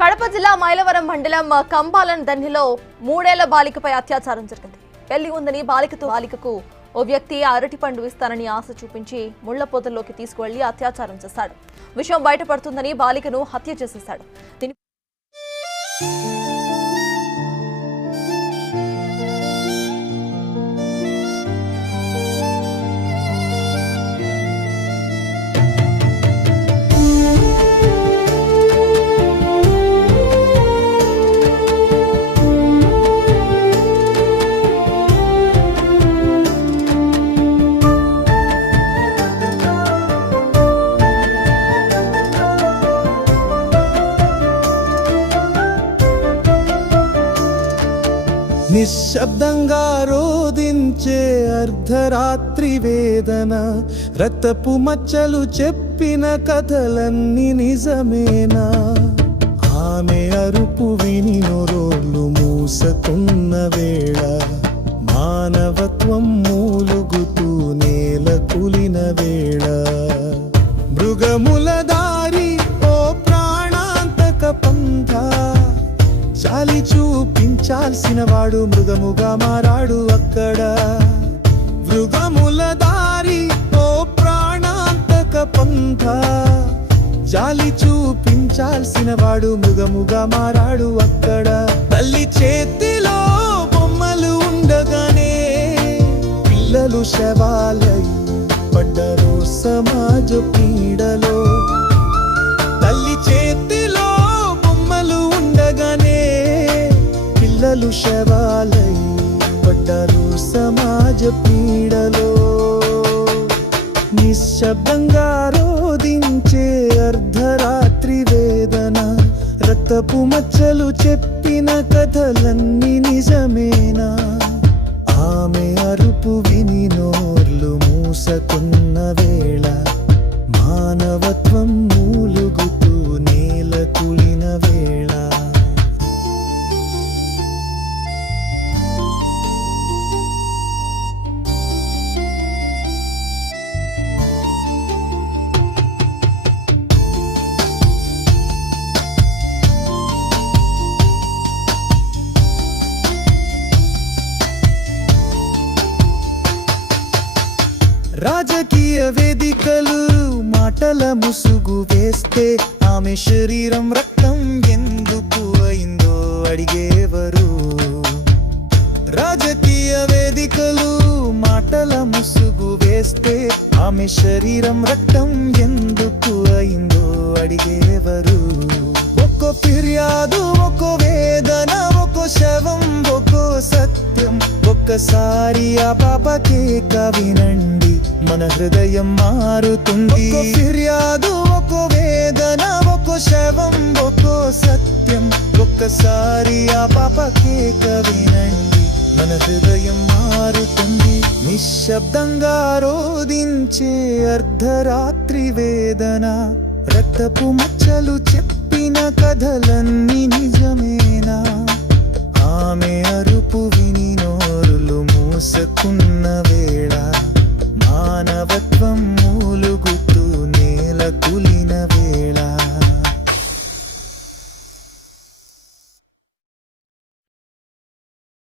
కడప జిల్లా మైలవరం మండలం కంబాలన్ దన్నిలో 3 ఏళ్ల బాలికపై అత్యాచారం జరిగింది. పెళ్లి ఉందని బాలికకు ఓ వ్యక్తి అరటిపండు ఇస్తానని ఆశ చూపించి ముళ్ల పొదల్లోకి తీసుకువెళ్లి అత్యాచారం చేశాడు. విషయం బయటపడుతుందని బాలికను హత్య చేసేశాడు. నిశ్శబ్దంగా రోదించే అర్ధరాత్రి వేదన, రక్తపు మచ్చలు చెప్పిన కథలన్నీ నిజమేనా? ఆమె అరుపు విని నోరోళ్ళు మూసకున్న వేళ, మానవత్వం మూలుగుతూ నేల కులిన వేళ, మృగముల దారి ఓ ప్రాణాంతక పంథ, చాలి చూపించాల్సిన వాడు మృగముగా మారాడు అక్కడ. మృగముల దారి ఓ ప్రాణాంతక పంథ, జాలి చూపించాల్సిన వాడు మృగముగా మారాడు అక్కడ. తల్లి చేతిలో బొమ్మలు ఉండగానే పిల్లలు శవాలై పడ్డరు సమాజ పీడలో. తల్లి చేతిలో బొమ్మలు ఉండగానే పిల్లలు శవాలై పడ్డరు సమాజ పీడలో. నిశ్శబ్దంగా రోదించే అర్ధరాత్రి వేదన, రక్తపు మచ్చలు చెప్పిన కథలన్నీ నిజమేనా? ఆమె అరుపు విని నోర్లు మూసకున్న వేళ, మానవత్వం మూలుగుతూ నేల కులిన వేళ. రాజకీయ వేదికలు మాటల ముసుగు వేస్తే, ఆమె శరీరం రక్తం ఎందుకు అయిందో అడిగేవరు? రాజకీయ వేదికలు మాటల ముసుగు వేస్తే, ఆమె శరీరం రక్తం ఎందుకు అయిందో అడిగేవరు? ఒక్కో ఫిర్యాదు, ఒక్కో వేదన, ఒక్కో శవం, ఒక్కో సత్యం. ఒక్కసారి ఆ పాపకే వినండి, మన హృదయం మారుతుంది. ఒక్కో ఫిర్యాదు, ఒక్కో వేదన, ఒక్కో శవం, ఒక్కో సత్యం. ఒక్కసారి ఆ పాపకే వినండి, మన హృదయం మారుతుంది. నిశ్శబ్దంగా రోదించే అర్ధరాత్రి వేదన, రక్తపు మచ్చలు చెప్పిన కథలన్నీ నిజమేనా? ఆమె అరుపు విని నోరులు మూసకున్న వేళ, మానవత్వం